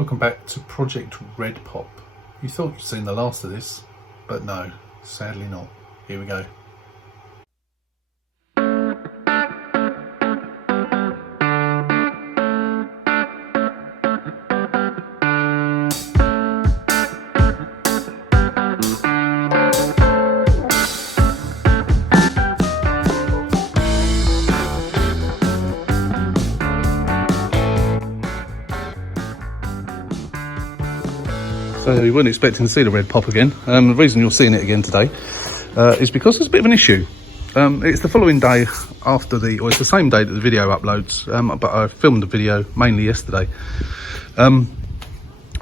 Welcome back to Project Red Pop. You thought you'd seen the last of this, but no, sadly not. Here we go. So you weren't expecting to see the red pop again. The reason you're seeing it again today is because there's a bit of an issue. It's the following day after it's the same day that the video uploads, but I filmed the video mainly yesterday. The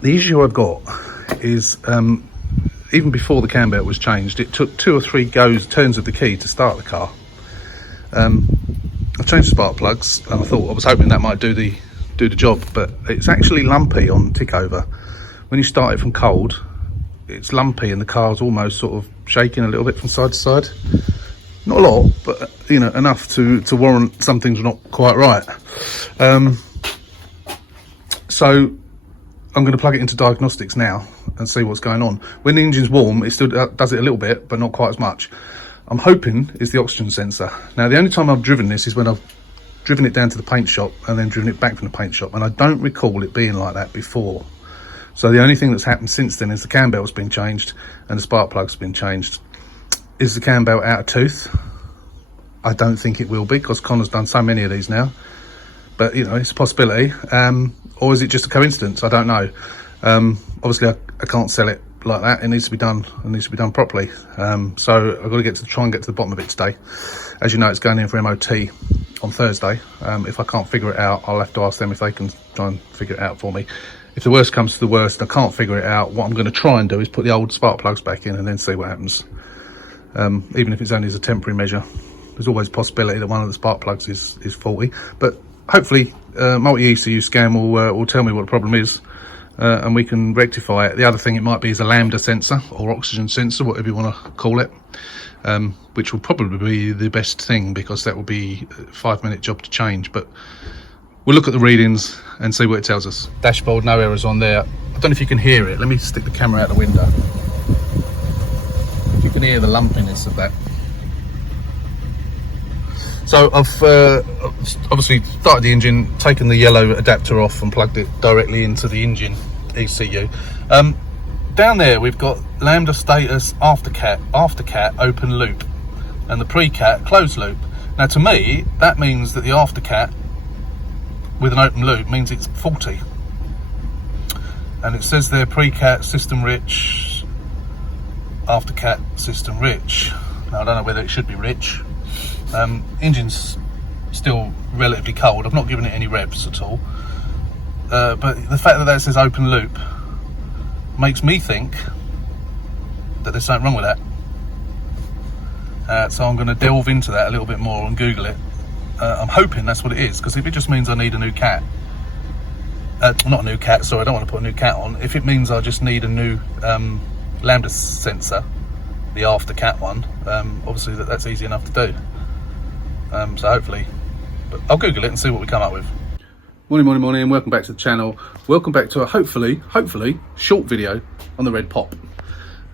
issue I've got is even before the cam belt was changed, it took 2 or 3 turns of the key to start the car. I changed the spark plugs and I was hoping that might do the job, but it's actually lumpy on tickover. When you start it from cold, it's lumpy and the car's almost sort of shaking a little bit from side to side. Not a lot, but you know, enough to warrant something's not quite right. So I'm going to plug it into diagnostics now and see what's going on. When the engine's warm, it still does it a little bit, but not quite as much. I'm hoping it's the oxygen sensor. Now, the only time I've driven this is when I've driven it down to the paint shop and then driven it back from the paint shop, and I don't recall it being like that before. So the only thing that's happened since then is the cam belt's been changed and the spark plug's been changed. Is the cam belt out of tooth? I don't think it will be, because Connor's done so many of these now. But you know, it's a possibility. Or is it just a coincidence? I don't know. Obviously I can't sell it like that. It needs to be done. It needs to be done properly. So I've got to try and get to the bottom of it today. As you know, it's going in for MOT on Thursday. If I can't figure it out, I'll have to ask them if they can try and figure it out for me. If the worst comes to the worst, I can't figure it out, what I'm going to try and do is put the old spark plugs back in and then see what happens. Even if it's only as a temporary measure, there's always a possibility that one of the spark plugs is faulty. But hopefully, multi-ECU scan will tell me what the problem is, and we can rectify it. The other thing it might be is a lambda sensor or oxygen sensor, whatever you want to call it, which will probably be the best thing, because that will be a 5-minute job to change. But we'll look at the readings and see what it tells us. Dashboard, no errors on there. I don't know if you can hear it. Let me stick the camera out the window. If you can hear the lumpiness of that. So I've obviously started the engine, taken the yellow adapter off and plugged it directly into the engine ECU. Down there we've got lambda status aftercat open loop, and the pre-cat closed loop. Now to me, that means that the aftercat with an open loop means it's faulty, and it says there pre-cat system rich, after-cat system rich. Now I don't know whether it should be rich. Engine's still relatively cold. I've not given it any revs at all, but the fact that says open loop makes me think that there's something wrong with that. So I'm going to delve into that a little bit more and Google it. I'm hoping that's what it is, because if it just means I need a new cat, not a new cat, sorry, I don't want to put a new cat on. If it means I just need a new lambda sensor, the after cat one, obviously that's easy enough to do. So hopefully, but I'll Google it and see what we come up with. Morning, and welcome back to the channel. Welcome back to a hopefully short video on the red pop.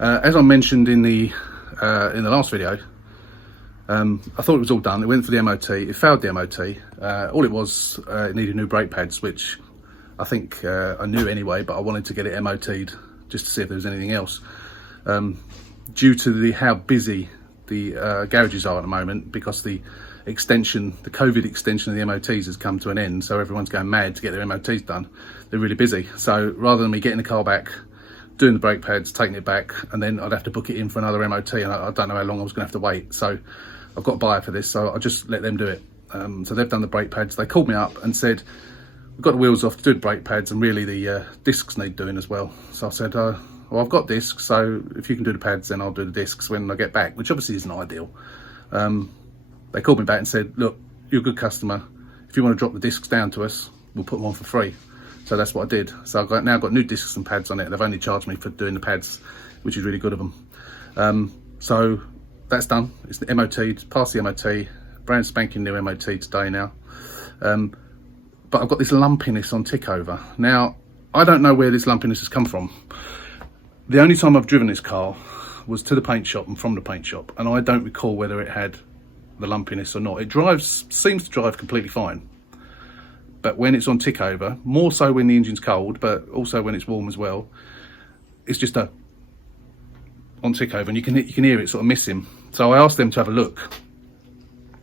As I mentioned in the last video, I thought it was all done. It went for the MOT, it failed the MOT. All it was, it needed new brake pads, which I think I knew anyway, but I wanted to get it MOT'd just to see if there was anything else. Due to how busy the garages are at the moment, because the COVID extension of the MOTs has come to an end, so everyone's going mad to get their MOTs done. They're really busy. So rather than me getting the car back, doing the brake pads, taking it back, and then I'd have to book it in for another MOT, and I don't know how long I was going to have to wait. So I've got a buyer for this, so I just let them do it. So they've done the brake pads. They called me up and said, we've got the wheels off to do the brake pads, and really the discs need doing as well. So I said, well, I've got discs, so if you can do the pads, then I'll do the discs when I get back, which obviously isn't ideal. They called me back and said, look, you're a good customer. If you want to drop the discs down to us, we'll put them on for free. So that's what I did. So I've now got new discs and pads on it. They've only charged me for doing the pads, which is really good of them. So that's done. It's the MOT, it's past the MOT, brand spanking new MOT today now. But I've got this lumpiness on tickover. Now, I don't know where this lumpiness has come from. The only time I've driven this car was to the paint shop and from the paint shop, and I don't recall whether it had the lumpiness or not. It seems to drive completely fine, but when it's on tick over, more so when the engine's cold, but also when it's warm as well, it's just on tick over, and you can hear it sort of missing. So I asked them to have a look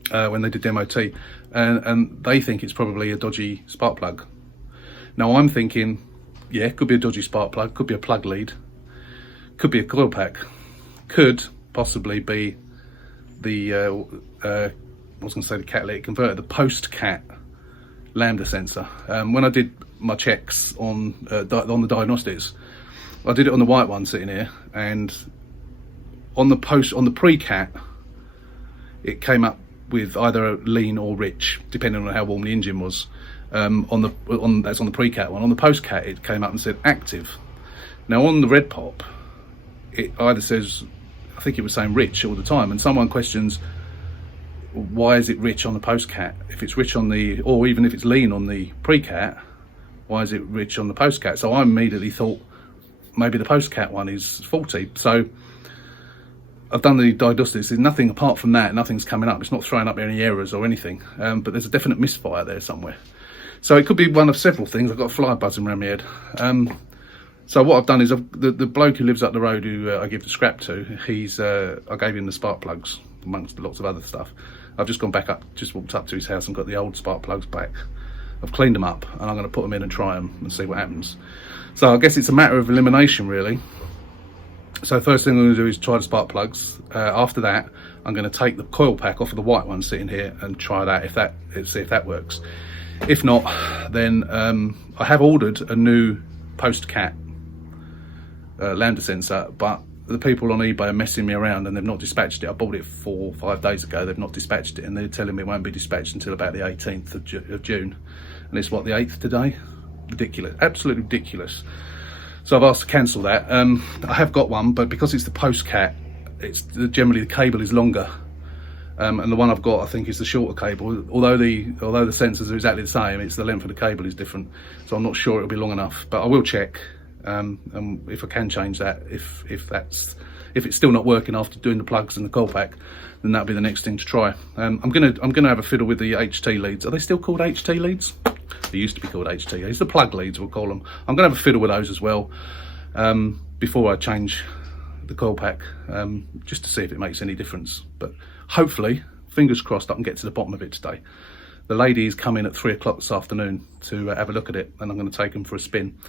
when they did the MOT, and they think it's probably a dodgy spark plug. Now I'm thinking, yeah, it could be a dodgy spark plug, could be a plug lead, could be a coil pack, could possibly be the I was going to say the catalytic converter, the post-cat lambda sensor. When I did my checks on the diagnostics, I did it on the white one sitting here, and on the pre-cat, it came up with either lean or rich, depending on how warm the engine was. That's on the pre-cat one. On the post-cat, it came up and said active. Now on the red pop, it either says, I think it was saying rich all the time, and someone questions, why is it rich on the post-cat? If it's rich on the, or even if it's lean on the pre-cat, why is it rich on the post-cat? So I immediately thought maybe the post-cat one is faulty. So I've done the diagnostics. There's nothing apart from that, nothing's coming up. It's not throwing up any errors or anything, but there's a definite misfire there somewhere. So it could be one of several things. I've got a fly buzzing around my head. So what I've done is the bloke who lives up the road, who I give the scrap to, I gave him the spark plugs amongst lots of other stuff. I've just gone back up, just walked up to his house and got the old spark plugs back. I've cleaned them up, and I'm going to put them in and try them and see what happens. So I guess it's a matter of elimination, really. So first thing I'm going to do is try the spark plugs. After that, I'm going to take the coil pack off of the white one sitting here and try that, see if that works. If not, then I have ordered a new post-cat lambda sensor, but the people on eBay are messing me around and they've not dispatched it. I bought it 4 or 5 days ago. They've not dispatched it, and they're telling me it won't be dispatched until about the 18th of June. And it's what, the 8th today? Ridiculous, absolutely ridiculous. So I've asked to cancel that. I have got one, but because it's the post-cat, generally the cable is longer. And the one I've got, I think, is the shorter cable. Although the sensors are exactly the same, it's the length of the cable is different. So I'm not sure it'll be long enough, but I will check. And if I can change that, if it's still not working after doing the plugs and the coil pack, then that'll be the next thing to try. I'm gonna have a fiddle with the HT leads. Are they still called HT leads? They used to be called HT. It's the plug leads, we'll call them. I'm gonna have a fiddle with those as well before I change the coil pack, just to see if it makes any difference. But hopefully, fingers crossed, I can get to the bottom of it today. The lady is coming at 3 o'clock this afternoon to have a look at it, and I'm going to take them for a spin.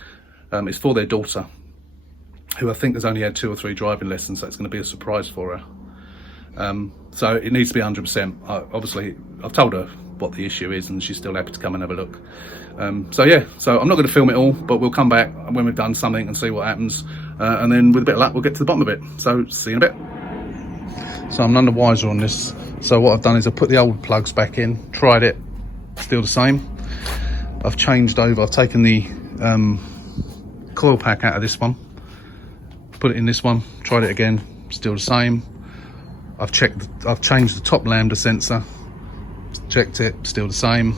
It's for their daughter, who I think has only had 2 or 3 driving lessons, so it's going to be a surprise for her. So it needs to be 100%. Obviously, I've told her what the issue is, and she's still happy to come and have a look. So yeah, so I'm not going to film it all, but we'll come back when we've done something and see what happens, and then with a bit of luck, we'll get to the bottom of it. So see you in a bit. So I'm none the wiser on this. So what I've done is I've put the old plugs back in, tried it, still the same. I've changed over, I've taken the coil pack out of this one, put it in this one, tried it again, still the same. I've changed the top lambda sensor, checked it, still the same.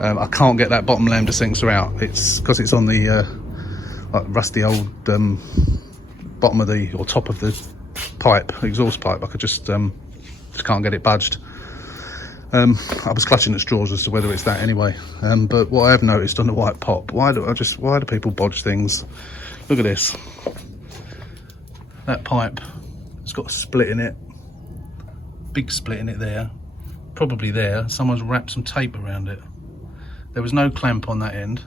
I can't get that bottom lambda sensor out. It's because it's on the like rusty old bottom of the, or top of the pipe, exhaust pipe. I could just can't get it budged. I was clutching at straws as to whether it's that anyway. But what I have noticed on the white pop, why do people bodge things? Look at this. That pipe, it's got a split in it, big split in it there, probably there. Someone's wrapped some tape around it. There was no clamp on that end.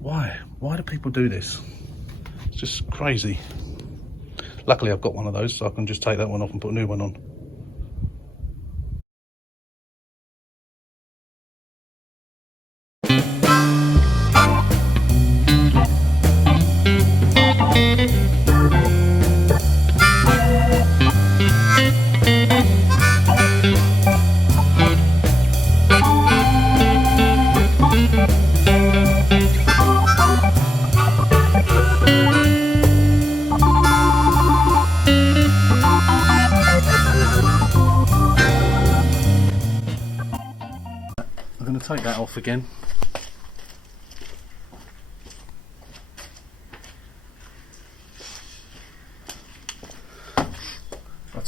Why do people do this? It's just crazy. Luckily I've got one of those, so I can just take that one off and put a new one on. I'm going to take that off again.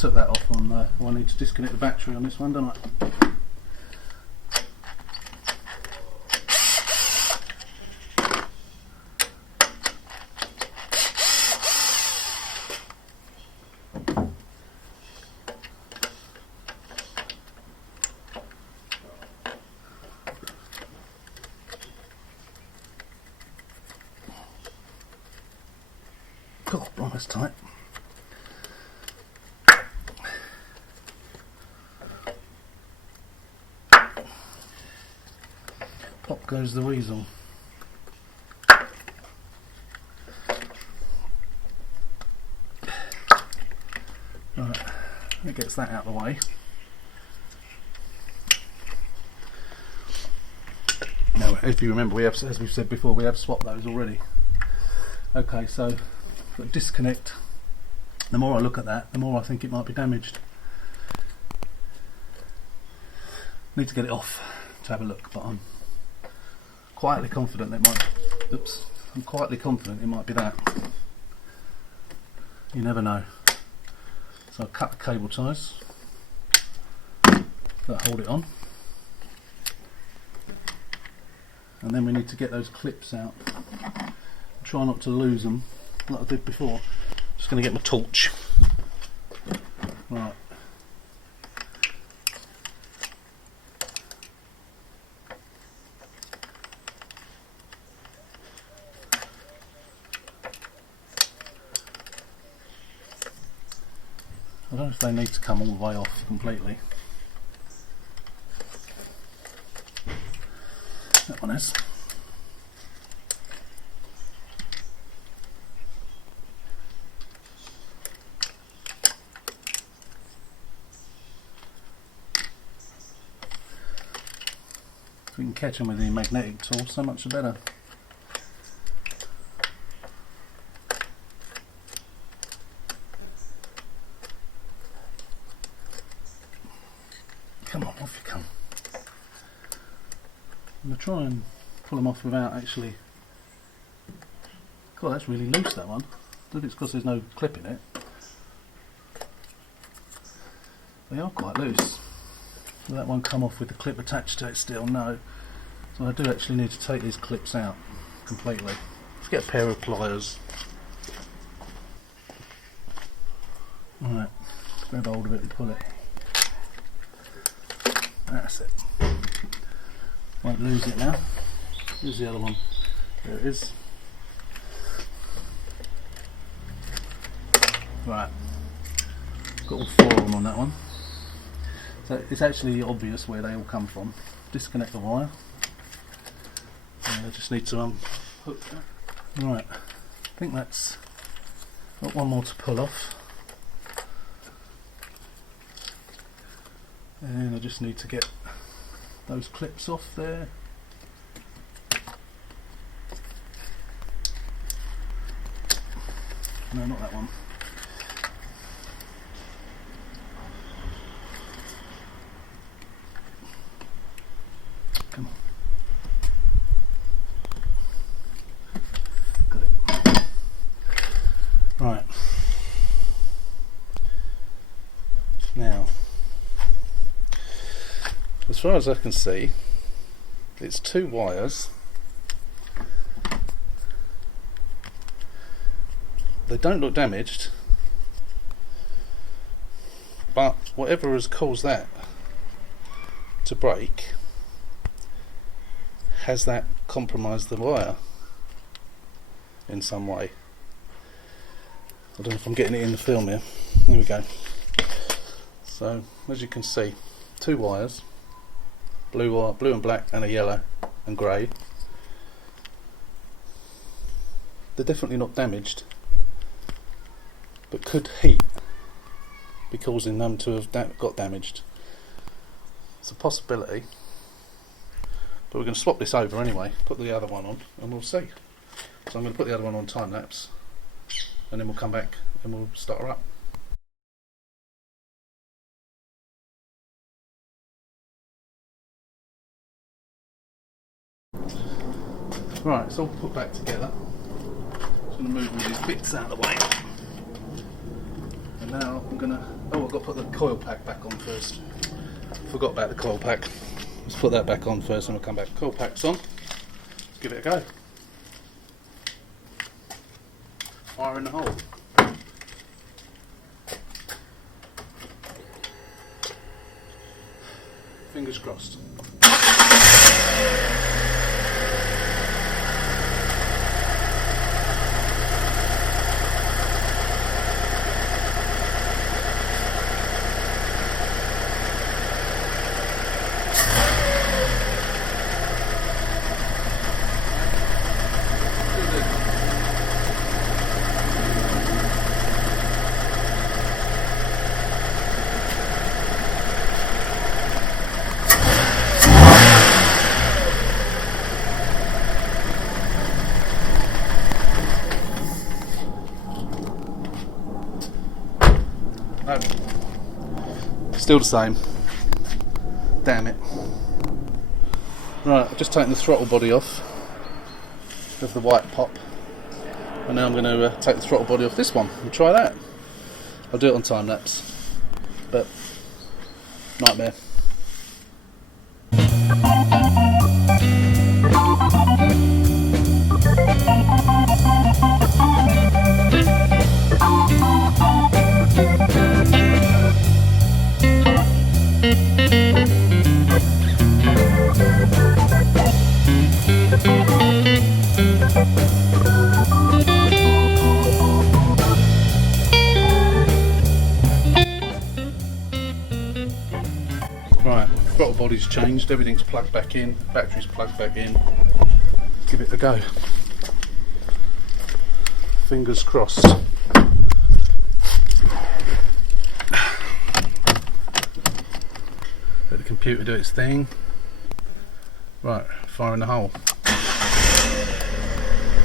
took that off on, I need to disconnect the battery on this one, don't I? God, that's tight. Pop goes the weasel. Right, that gets that out of the way. Now, if you remember, we have, as we've said before, we have swapped those already. Okay, so disconnect. The more I look at that, the more I think it might be damaged. Need to get it off to have a look, but I'm quietly confident it might. Oops! I'm quietly confident it might be that. You never know. So I'll cut the cable ties that hold it on, and then we need to get those clips out. Try not to lose them like I did before. Just going to get my torch. Right. I don't know if they need to come all the way off completely. That one is. If we can catch them with the magnetic tool, so much the better. Come on, off you come. I'm going to try and pull them off without actually... God, that's really loose, that one. I think it's because there's no clip in it. They are quite loose. Will that one come off with the clip attached to it still? No. So I do actually need to take these clips out completely. Let's get a pair of pliers. Alright, grab hold of it and pull it. That's it. Won't lose it now. Here's the other one. There it is. Right. Got all four of them on that one. So it's actually obvious where they all come from. Disconnect the wire. I just need to unhook that. Right. I think that's got one more to pull off. And I just need to get those clips off there. No, not that one. Come on. Got it. Right. Now, as far as I can see, it's two wires. They don't look damaged, but whatever has caused that to break, has that compromised the wire in some way? I don't know if I'm getting it in the film here. There we go. So as you can see, two wires. Blue and black, and a yellow and grey. They're definitely not damaged, but could heat be causing them to have got damaged. It's a possibility, but we're going to swap this over anyway, put the other one on and we'll see. So I'm going to put the other one on time lapse and then we'll come back and we'll start her up. Right, it's all put back together. Just going to move all these bits out of the way. now I'm gonna, oh, I've got to put the coil pack back on first. Forgot about the coil pack. Let's put that back on first and we'll come back. Coil pack's on. Let's give it a go. Fire in the hole. Fingers crossed. No. Still the same. Damn it. Right, I've just taken the throttle body off of the white pop, and now I'm going to take the throttle body off this one and try that. I'll do it on time lapse, but nightmare. Right, throttle body's changed, everything's plugged back in, battery's plugged back in. Give it a go. Fingers crossed. Let the computer do its thing. Right, fire in the hole.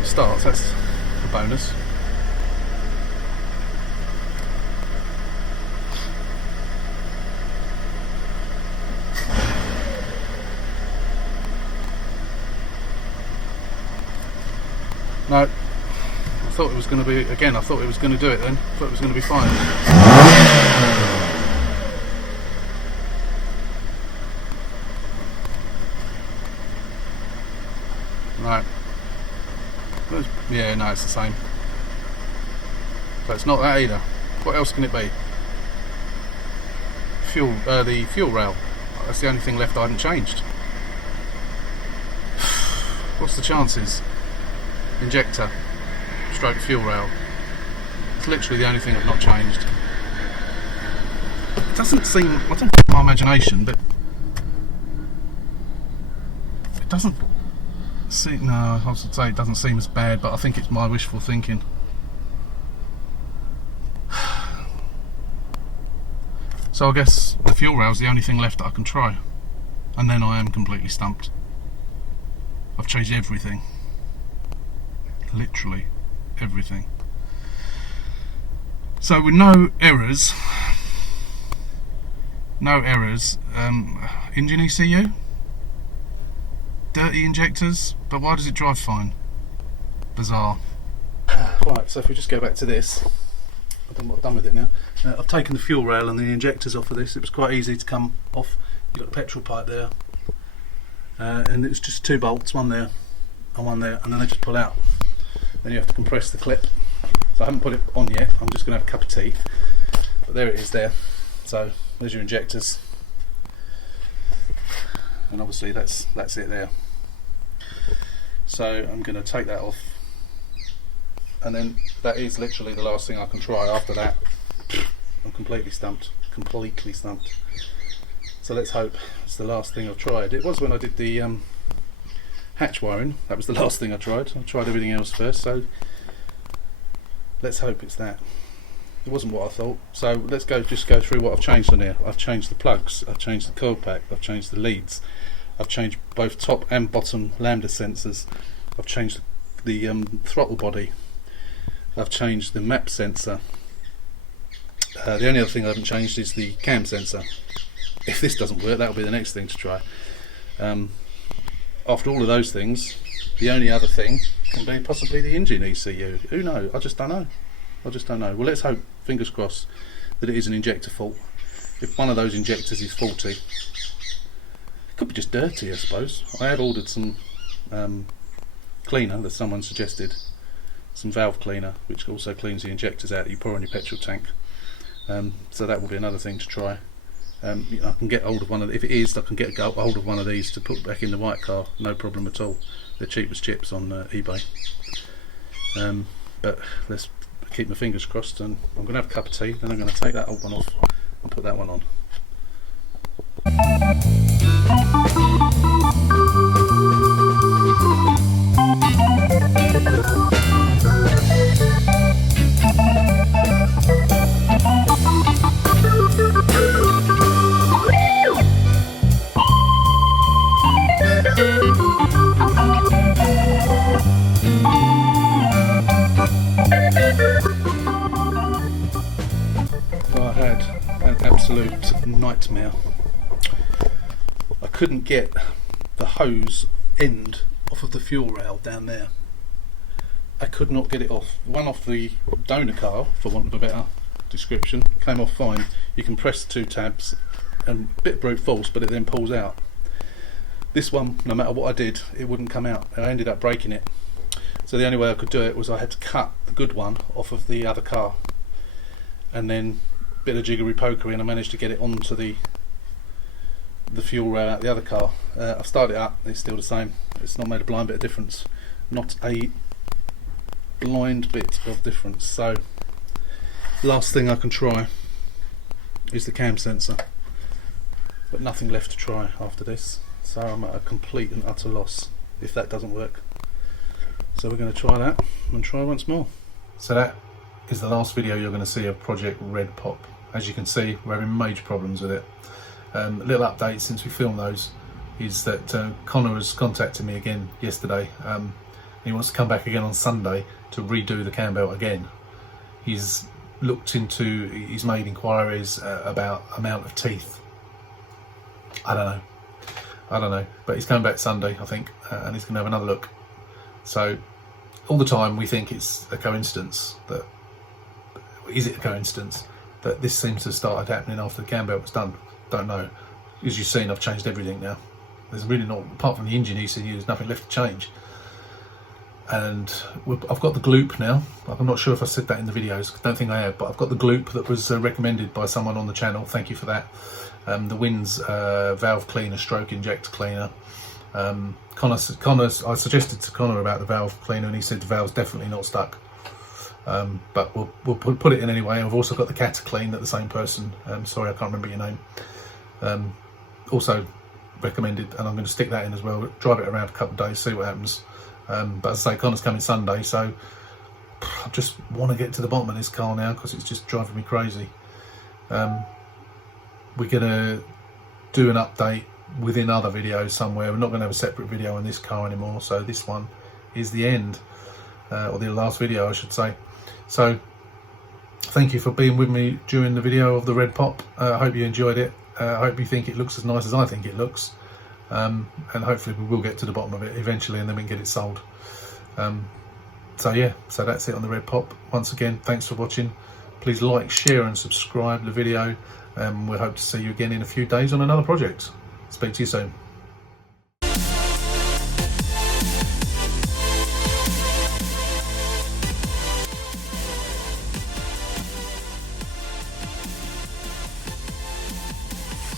It starts, that's a bonus. No, I thought it was going to be, again, I thought it was going to do it then. I thought it was going to be fine. Right. Yeah, no, it's the same. So it's not that either. What else can it be? The fuel rail. That's the only thing left I hadn't changed. What's the chances? Injector, stroke fuel rail. It's literally the only thing I've not changed. It doesn't seem, I don't think my imagination, but it doesn't seem, no, I was to say it doesn't seem as bad, but I think it's my wishful thinking. So I guess the fuel rail is the only thing left that I can try, and then I am completely stumped. I've changed everything. Literally everything. So with no errors, engine ECU, dirty injectors, but why does it drive fine? Bizarre. Right, so if we just go back to this, I don't know what I've done with it now. I've taken the fuel rail and the injectors off of this. It was quite easy to come off. You've got the petrol pipe there, and it's just 2 bolts, one there and one there, and then they just pull out. Then you have to compress the clip. So I haven't put it on yet, I'm just going to have a cup of tea. But there it is there. So there's your injectors. And obviously that's it there. So I'm going to take that off. And then that is literally the last thing I can try. After that, I'm completely stumped. Completely stumped. So let's hope it's the last thing I've tried. It was when I did the hatch wiring. That was the last thing I tried. I tried everything else first, so let's hope it's that. It wasn't what I thought. So let's just go through what I've changed on here. I've changed the plugs, I've changed the coil pack, I've changed the leads, I've changed both top and bottom lambda sensors, I've changed the throttle body, I've changed the map sensor. The only other thing I haven't changed is the cam sensor. If this doesn't work, that'll be the next thing to try. After all of those things, the only other thing can be possibly the engine ECU. Who knows? I just don't know. Well, let's hope, fingers crossed, that it is an injector fault. If one of those injectors is faulty, it could be just dirty, I suppose. I had ordered some cleaner that someone suggested, some valve cleaner, which also cleans the injectors out that you pour in your petrol tank. So that will be another thing to try. I can get hold of one of, if it is, I can get hold of one of these to put back in the white car, no problem at all. They're cheap as chips on eBay. But let's keep my fingers crossed, and I'm going to have a cup of tea, then I'm going to take that old one off and put that one on. I had an absolute nightmare. I couldn't get the hose end off of the fuel rail down there. I could not get it off. One off the donor car, for want of a better description, came off fine. You can press the 2 tabs and a bit brute force, but it then pulls out. This one, no matter what I did, it wouldn't come out. I ended up breaking it. So the only way I could do it was I had to cut the good one off of the other car, and then a bit of jiggery pokery, and I managed to get it onto the fuel rail out the other car. I've started it up, it's still the same. It's not made a blind bit of difference. Not a blind bit of difference. So last thing I can try is the cam sensor, but nothing left to try after this, so I'm at a complete and utter loss if that doesn't work. So we're going to try that and try once more. So that is the last video you're going to see of Project Red Pop. As you can see, we're having major problems with it. A little update since we filmed those is that Connor has contacted me again yesterday. He wants to come back again on Sunday to redo the cam belt again. He's looked into, he's made inquiries about amount of teeth. I don't know, but he's coming back Sunday, I think, and he's going to have another look. So all the time we think it's a coincidence that, is it a coincidence that this seems to have started happening after the cam belt was done? Don't know. As you've seen, I've changed everything now. There's really not, apart from the engine ECU, there's nothing left to change. And I've got the gloop now. I'm not sure if I said that in the videos, I don't think I have, but I've got the gloop that was recommended by someone on the channel. Thank you for that. The Win's valve cleaner stroke injector cleaner. I suggested to Connor about the valve cleaner, and he said the valve's definitely not stuck. But we'll put it in anyway. I've also got the Cataclean that the same person, sorry I can't remember your name, also recommended, and I'm going to stick that in as well. Drive it around a couple of days, see what happens. But as I say, Connor's coming Sunday, so I just want to get to the bottom of this car now because it's just driving me crazy. We're going to do an update within other videos somewhere. We're not going to have a separate video on this car anymore, so this one is the end, or the last video I should say. So thank you for being with me during the video of the Red Pop. I hope you enjoyed it. I hope you think it looks as nice as I think it looks, and hopefully we will get to the bottom of it eventually, and then we can get it sold. So yeah, so that's it on the Red Pop. Once again, thanks for watching. Please like, share and subscribe the video. We hope to see you again in a few days on another project. Speak to you soon.